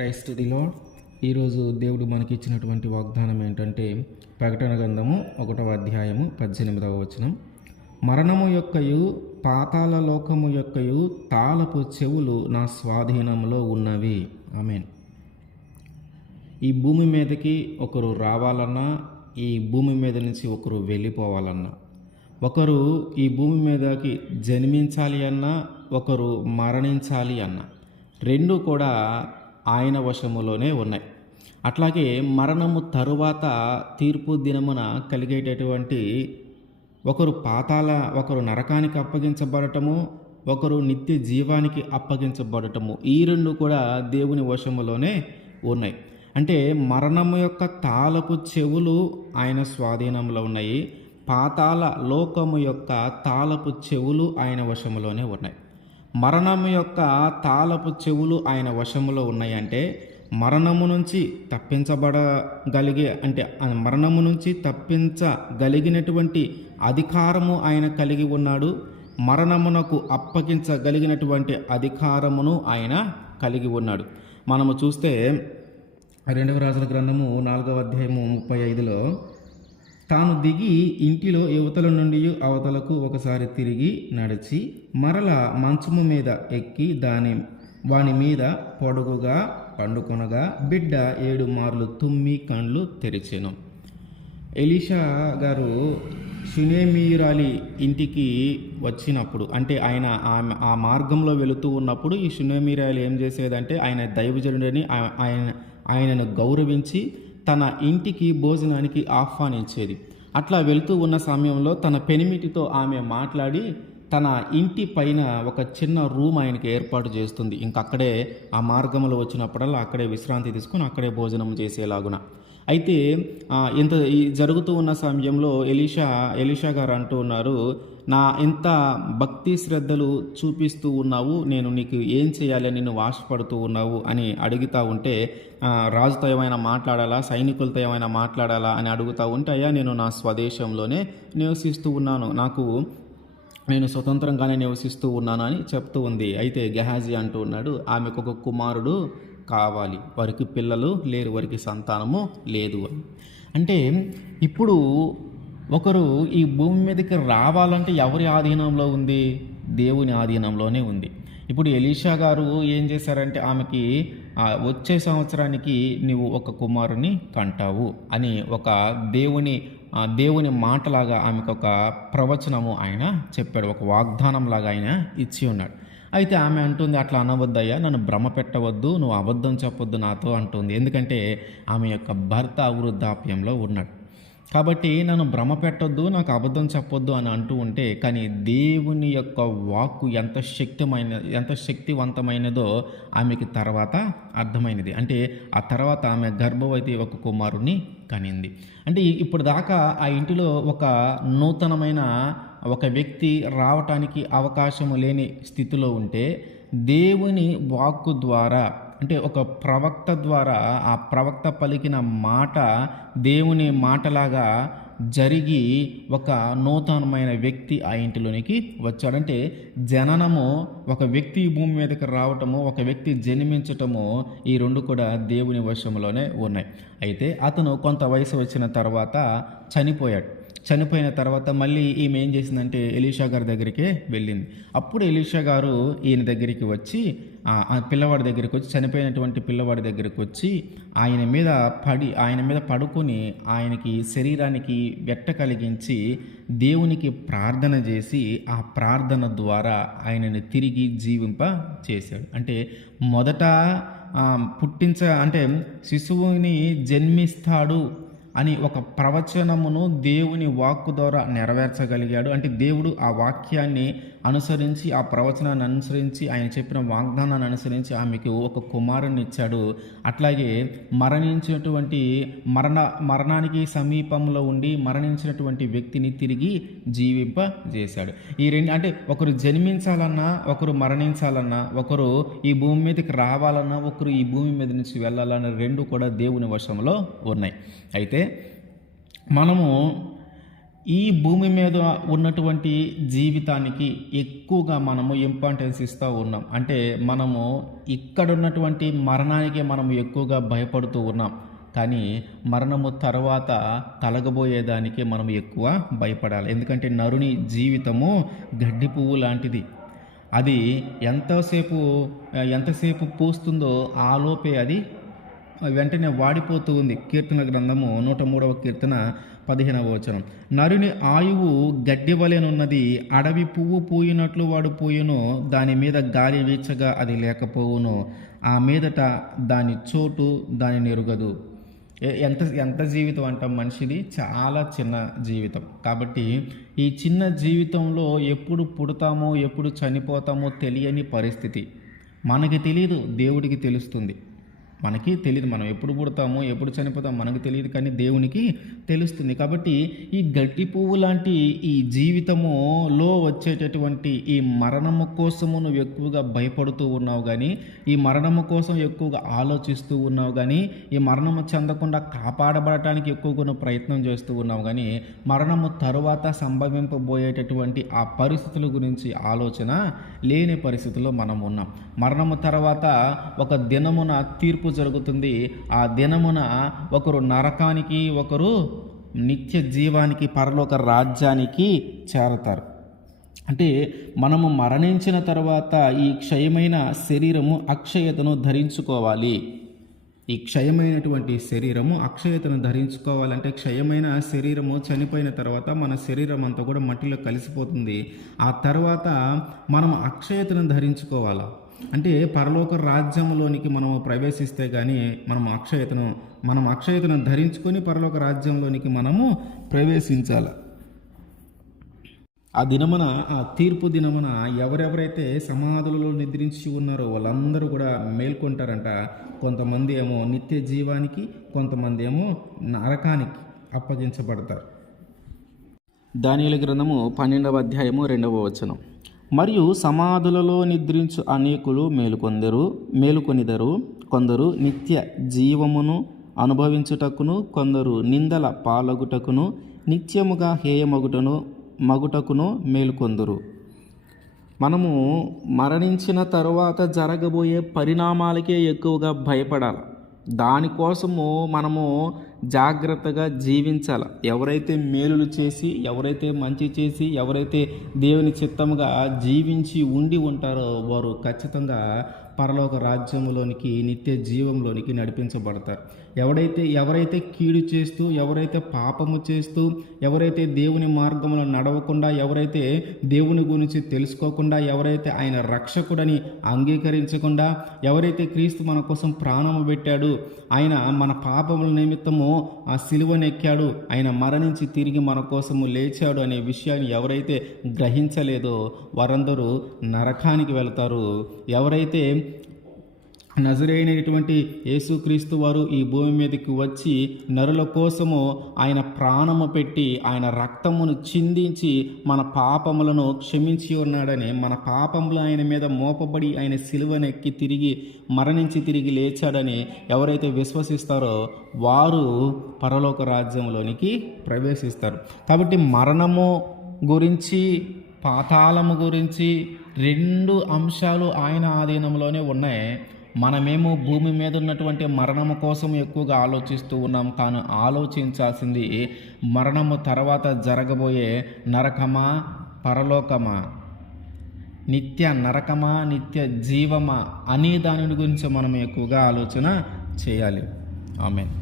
Christ the lord. ఈరోజు దేవుడు మనకి ఇచ్చినటువంటి వాగ్దానం ఏంటంటే ప్రకటన గ్రంథము 1వ అధ్యాయము 18వ వచనం. మరణము యొక్కయు పాతాళ లోకము యొక్కయు తాళపు చెవులు నా స్వాధీనంలో ఉన్నవి. ఆమేన్. ఈ భూమి మీదకి ఒకరు రావాలన్నా, ఈ భూమి మీద నుంచి ఒకరు వెళ్ళిపోవాలన్నా, ఒకరు ఈ భూమి మీదకి జన్మించాలి అన్నా, ఒకరు మరణించాలి అన్నా, రెండు కూడా ఆయన వశములోనే ఉన్నాయి. అట్లాగే మరణము తరువాత తీర్పు దినమున కలిగేటటువంటి ఒకరు నరకానికి అప్పగించబడటము, ఒకరు నిత్య జీవానికి అప్పగించబడటము, ఈ రెండు కూడా దేవుని వశములోనే ఉన్నాయి. అంటే మరణము యొక్క తాళపు చెవులు ఆయన స్వాధీనంలో ఉన్నాయి, పాతాళ లోకము యొక్క తాళపు చెవులు ఆయన వశములోనే ఉన్నాయి. మరణము యొక్క తాళపు చెవులు ఆయన వశములో ఉన్నాయంటే మరణము నుంచి తప్పించగలిగినటువంటి అధికారము ఆయన కలిగి ఉన్నాడు. మరణమునకు అప్పగించగలిగినటువంటి అధికారమును ఆయన కలిగి ఉన్నాడు. మనము చూస్తే 2వ రాజుల గ్రంథము 4వ అధ్యాయము 35లో తాను దిగి ఇంటిలో యువతల నుండి అవతలకు ఒకసారి తిరిగి నడిచి మరల మంచము మీద ఎక్కి వాని మీద పొడుగుగా పండుకొనగా బిడ్డ 7 మార్లు తుమ్మి కండ్లు తెరిచెను. ఎలీషా గారు షునేమీరాలి ఇంటికి వచ్చినప్పుడు, అంటే ఆయన ఆ మార్గంలో వెళుతూ ఉన్నప్పుడు ఈ షునేమీరాలి ఏం చేసేదంటే ఆయన దైవజనుడని ఆయనను గౌరవించి తన ఇంటికి భోజనానికి ఆహ్వానించేది. అట్లా వెళుతూ ఉన్న సమయంలో తన పెనిమిటితో ఆమె మాట్లాడి తన ఇంటి పైన ఒక చిన్న రూమ్ ఆయనకి ఏర్పాటు చేస్తుంది. ఇంకక్కడే ఆ మార్గంలో వచ్చినప్పుడల్లా అక్కడే విశ్రాంతి తీసుకుని అక్కడే భోజనం చేసేలాగున. అయితే ఇంత జరుగుతూ ఉన్న సమయంలో ఎలీషా గారు అంటూ ఉన్నారు, ఇంత భక్తి శ్రద్ధలు చూపిస్తూ ఉన్నావు, నేను నీకు ఏం చేయాలి నిన్ను ఆశపడుతూ ఉన్నావు అని అడుగుతూ ఉంటే, రాజుతో ఏమైనా మాట్లాడాలా, సైనికులతో ఏమైనా మాట్లాడాలా అని అడుగుతూ ఉంటే, అయ్యా నేను నా స్వదేశంలోనే నివసిస్తూ ఉన్నాను, నేను స్వతంత్రంగానే నివసిస్తూ ఉన్నాను అని చెప్తూ ఉంది. అయితే గెహాజీ అంటూ ఉన్నాడు, ఆమెకు ఒక కుమారుడు కావాలి, వారికి పిల్లలు లేరు, వారికి సంతానము లేదు అని. అంటే ఇప్పుడు ఒకరు ఈ భూమి మీదకి రావాలంటే ఎవరి ఆధీనంలో ఉంది? దేవుని ఆధీనంలోనే ఉంది. ఇప్పుడు ఎలీషా గారు ఏం చేశారంటే ఆమెకి వచ్చే సంవత్సరానికి నీవు ఒక కుమారుని కంటావు అని ఒక దేవుని మాటలాగా ఆమెకు ఒక ప్రవచనము ఆయన చెప్పాడు, ఒక వాగ్దానం లాగా ఆయన ఇచ్చి ఉన్నాడు. అయితే ఆమె అంటుంది, అట్లా అనవద్దయ్యా, నన్ను భ్రమ పెట్టవద్దు, నువ్వు అబద్ధం చెప్పొద్దు నాతో అంటుంది. ఎందుకంటే ఆమె యొక్క భర్త వృద్ధాప్యంలో ఉన్నాడు కాబట్టి నన్ను భ్రమ పెట్టొద్దు, నాకు అబద్ధం చెప్పొద్దు అని అంటూ ఉంటే, కానీ దేవుని యొక్క వాక్కు ఎంత శక్తివంతమైనదో ఆమెకి తర్వాత అర్థమైనది. అంటే ఆ తర్వాత ఆమె గర్భవతి ఒక కుమారుని కనింది. అంటే ఇప్పుడు దాకా ఆ ఇంటిలో ఒక నూతనమైన ఒక వ్యక్తి రావటానికి అవకాశము లేని స్థితిలో ఉంటే దేవుని వాక్కు ద్వారా, అంటే ఒక ప్రవక్త ద్వారా, ఆ ప్రవక్త పలికిన మాట దేవుని మాటలాగా జరిగి ఒక నూతనమైన వ్యక్తి ఆ ఇంటిలోనికి వచ్చాడంటే జననము, ఒక వ్యక్తి భూమి మీదకి రావటము, ఒక వ్యక్తి జన్మించటము, ఈ రెండు కూడా దేవుని వశంలోనే ఉన్నాయి. అయితే అతను కొంత వయసు వచ్చిన తర్వాత చనిపోయిన తర్వాత మళ్ళీ ఈమె ఏం చేసిందంటే ఎలీషా గారి దగ్గరికే వెళ్ళింది. అప్పుడు ఎలీషా గారు ఈయన దగ్గరికి వచ్చి, ఆ పిల్లవాడి దగ్గరికి వచ్చి, చనిపోయినటువంటి పిల్లవాడి దగ్గరికి వచ్చి ఆయన మీద పడుకొని ఆయనకి శరీరానికి వెట్ట కలిగించి దేవునికి ప్రార్థన చేసి ఆ ప్రార్థన ద్వారా ఆయనని తిరిగి జీవింప చేశాడు. అంటే మొదట శిశువుని జన్మిస్తాడు అని ఒక ప్రవచనమును దేవుని వాక్కు ద్వారా నెరవేర్చగలిగాడు. అంటే దేవుడు ఆ వాక్యాన్ని అనుసరించి, ఆ ప్రవచనాన్ని అనుసరించి, ఆయన చెప్పిన వాగ్దానాన్ని అనుసరించి ఆమెకు ఒక కుమారుని ఇచ్చాడు. అట్లాగే మరణానికి సమీపంలో ఉండి మరణించినటువంటి వ్యక్తిని తిరిగి జీవింపజేశాడు. ఈ రెండు, అంటే ఒకరు జన్మించాలన్నా, ఒకరు మరణించాలన్నా, ఒకరు ఈ భూమి మీదకి రావాలన్నా, ఒకరు ఈ భూమి మీద నుంచి వెళ్ళాలన్నా, రెండు కూడా దేవుని వశంలో ఉన్నాయి. అయితే మనము ఈ భూమి మీద ఉన్నటువంటి జీవితానికి ఎక్కువగా మనము ఇంపార్టెన్స్ ఇస్తూ ఉన్నాం. అంటే మనము ఇక్కడ ఉన్నటువంటి మరణానికి మనము ఎక్కువగా భయపడుతూ ఉన్నాం. కానీ మరణము తర్వాత కలగబోయేదానికి మనం ఎక్కువ భయపడాలి. ఎందుకంటే నరుని జీవితము గడ్డి పువ్వు లాంటిది. అది ఎంతసేపు పూస్తుందో ఆలోపే అది వెంటనే వాడిపోతూ ఉంది. కీర్తన గ్రంథము 103వ కీర్తన 15వ వచనం. నరుని ఆయువు గడ్డి వలెనున్నది, అడవి పువ్వు పూయినట్లు వాడు పూయును, దాని మీద గాలి వీచగా అది లేకపోవును, ఆ మీదట దాని చోటు దానిని ఎరుగదు. ఎంత జీవితం అంటాం మనిషిది? చాలా చిన్న జీవితం. కాబట్టి ఈ చిన్న జీవితంలో ఎప్పుడు పుడతామో ఎప్పుడు చనిపోతామో తెలియని పరిస్థితి. మనకి తెలియదు, దేవుడికి తెలుస్తుంది. మనకి తెలియదు, మనం ఎప్పుడు పుడతామో ఎప్పుడు చనిపోతామో మనకు తెలియదు, కానీ దేవునికి తెలుస్తుంది. కాబట్టి ఈ గడ్డి పువ్వు లాంటి ఈ జీవితములో వచ్చేటటువంటి ఈ మరణము కోసము నువ్వు ఎక్కువగా భయపడుతూ ఉన్నావు కానీ, ఈ మరణము కోసం ఎక్కువగా ఆలోచిస్తూ ఉన్నావు కానీ, ఈ మరణము చెందకుండా కాపాడబడటానికి ఎక్కువగా నువ్వు ప్రయత్నం చేస్తూ ఉన్నావు కానీ, మరణము తరువాత సంభవింపబోయేటటువంటి ఆ పరిస్థితుల గురించి ఆలోచన లేని పరిస్థితుల్లో మనం ఉన్నాం. మరణము తర్వాత ఒక దినమున తీర్పు జరుగుతుంది. ఆ దినమున ఒకరు నరకానికి, ఒకరు నిత్య జీవానికి, పరలోక రాజ్యానికి చేరతారు. అంటే మనము మరణించిన తర్వాత ఈ క్షయమైన శరీరము అక్షయతను ధరించుకోవాలి. ఈ క్షయమైనటువంటి శరీరము అక్షయతను ధరించుకోవాలంటే, క్షయమైన శరీరము చనిపోయిన తర్వాత మన శరీరం అంతా కూడా మట్టిలో కలిసిపోతుంది. ఆ తర్వాత మనం అక్షయతను ధరించుకోవాలి. అంటే పరలోక రాజ్యంలోనికి మనము ప్రవేశిస్తే కానీ మనం అక్షయతను ధరించుకొని పరలోక రాజ్యంలోనికి మనము ప్రవేశించాలి. ఆ దినమున, ఆ తీర్పు దినమున ఎవరెవరైతే సమాధులలో నిద్రించి ఉన్నారో వాళ్ళందరూ కూడా మేల్కొంటారంట. కొంతమంది ఏమో నిత్య జీవానికి, కొంతమంది ఏమో నరకానికి అప్పగించబడతారు. దానియేలు గ్రంథము 12వ అధ్యాయము 2వ వచనం. మరియు సమాధులలో నిద్రించు అనేకులు మేలుకొనిదరు, కొందరు నిత్య జీవమును అనుభవించుటకును, కొందరు నిందల పాలగుటకును, నిత్యముగా మగుటకును మేలుకొందురు. మనము మరణించిన తరువాత జరగబోయే పరిణామాలకే ఎక్కువగా భయపడాలి. దానికోసము మనము జాగ్రత్తగా జీవించాలి. ఎవరైతే మేలులు చేసి, ఎవరైతే మంచి చేసి, ఎవరైతే దేవుని చిత్తముగా జీవించి ఉండి ఉంటారో వారు ఖచ్చితంగా పరలోక రాజ్యంలోనికి, నిత్య జీవంలోనికి నడిపించబడతారు. ఎవరైతే కీడు చేస్తూ, ఎవరైతే పాపము చేస్తూ, ఎవరైతే దేవుని మార్గంలో నడవకుండా, ఎవరైతే దేవుని గురించి తెలుసుకోకుండా, ఎవరైతే ఆయన రక్షకుడని అంగీకరించకుండా, ఎవరైతే క్రీస్తు మన కోసం ప్రాణము పెట్టాడు, ఆయన మన పాపముల నిమిత్తము ఆ సిలువనెక్కాడు, ఆయన మరణించి తిరిగి మన కోసము లేచాడు అనే విషయాన్ని ఎవరైతే గ్రహించలేదో వారందరూ నరకానికి వెళ్తారు. ఎవరైతే నజరేయుడైనటువంటి యేసుక్రీస్తు వారు ఈ భూమి మీదకి వచ్చి నరుల కోసము ఆయన ప్రాణము పెట్టి, ఆయన రక్తమును చిందించి మన పాపములను క్షమించి ఉన్నాడని, మన పాపములు ఆయన మీద మోపబడి ఆయన సిలువనెక్కి తిరిగి మరణించి తిరిగి లేచాడని ఎవరైతే విశ్వసిస్తారో వారు పరలోక రాజ్యంలోనికి ప్రవేశిస్తారు. కాబట్టి మరణము గురించి, పాతాళము గురించి 2 అంశాలు ఆయన ఆధీనంలోనే ఉన్నాయి. మనమేమో భూమి మీద ఉన్నటువంటి మరణము కోసం ఎక్కువగా ఆలోచిస్తూ ఉన్నాం. కానీ ఆలోచించాల్సింది మరణము తర్వాత జరగబోయే నరకమా, పరలోకమా, నిత్య నరకమా, నిత్య జీవమా అనే దాని గురించి మనం ఎక్కువగా ఆలోచన చేయాలి. ఆమేన్.